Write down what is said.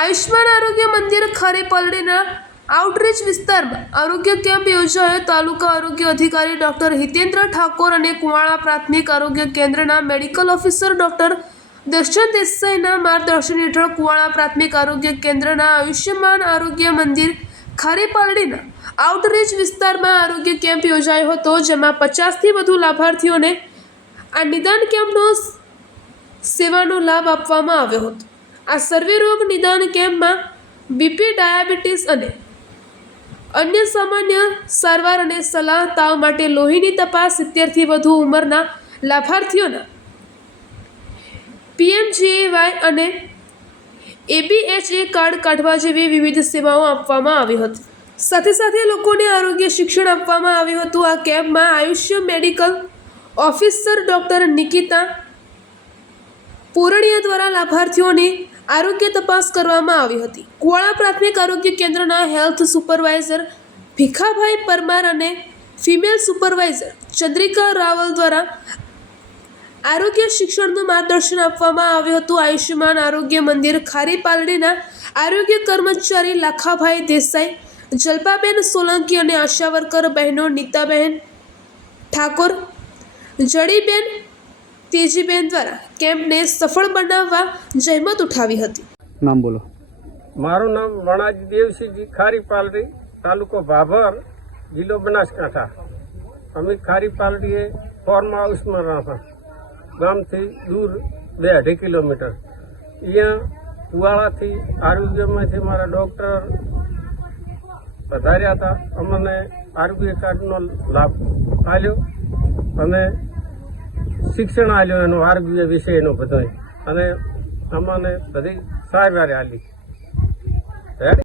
આયુષ્માન આરોગ્ય મંદિર ખારેપલડીના આઉટરીચ વિસ્તારમાં આરોગ્ય કેમ્પ યોજાયો। તાલુકા આરોગ્ય અધિકારી ડોક્ટર હિતેન્દ્ર ઠાકોર અને કુવાડા પ્રાથમિક આરોગ્ય કેન્દ્રના મેડિકલ ઓફિસર ડોક્ટર દર્શન દેસાઈના માર્ગદર્શન હેઠળ કુવાડા પ્રાથમિક આરોગ્ય કેન્દ્રના આયુષ્યમાન આરોગ્ય મંદિર ખારેપલડીના આઉટરીચ વિસ્તારમાં આરોગ્ય કેમ્પ યોજાયો હતો, જેમાં 50થી વધુ લાભાર્થીઓને આ નિદાન કેમ્પનો સેવાનો લાભ આપવામાં આવ્યો હતો। આ સર્વે રોગ નિદાન કેમ્પમાં બીપી, ડાયાબિટીસ અને અન્ય સામાન્ય સારવાર અને સલાહ, તાવ માટે લોહીની તપાસ, 70થી વધુ ઉંમરના લાભાર્થીઓના PMJAY અને ABHA કાર્ડ કાઢવા જેવી વિવિધ સેવાઓ આપવામાં આવી હતી। સાથે સાથે લોકોને આરોગ્ય શિક્ષણ આપવામાં આવ્યું હતું। આ કેમ્પમાં આયુષ્ય મેડિકલ ઓફિસર ડોક્ટર નિકિતા પૂરણિયા દ્વારા લાભાર્થીઓની આરોગ્ય તપાસ કરવામાં આવી હતી। કુવાડા પ્રાથમિક આરોગ્ય કેન્દ્રના હેલ્થ સુપરવાઇઝર ભીખાભાઈ પરમાર અને ફિમેલ સુપરવાઇઝર ચંદ્રિકા રાવલ દ્વારા આરોગ્ય શિક્ષણનું માર્ગદર્શન આપવામાં આવ્યું હતું। આયુષ્યમાન આરોગ્ય મંદિર ખારેપલડીના આરોગ્ય કર્મચારી લાખાભાઈ દેસાઈ, જલ્પાબેન સોલંકી અને આશા વર્કર બહેનો નીતાબેન ઠાકોર, જડીબેન તેજીબેન દ્વારા કેમ્પને સફળ બનાવવા જહેમત ઉઠાવી હતી। નામ બોલો। મારું નામ વણાજી દેવસિંહજી, ખારેપલડી, તાલુકો ભાભર, જિલ્લો બનાસકાંઠા। અમે ખારેપલડીએ ફોર્મ હાઉસમાં રહ્યા, ગામથી દૂર 2-2.5 કિલોમીટર। અહીંયા કુવાડાથી આરોગ્યમાંથી મારા ડૉક્ટર પધાર્યા હતા, અમને આરોગ્ય કાર્ડનો લાભ આપ્યો અને શિક્ષણ આપ્યું એનું આરોગ્ય વિષયનું બધું, અને અમને બધી સારવાર આલી।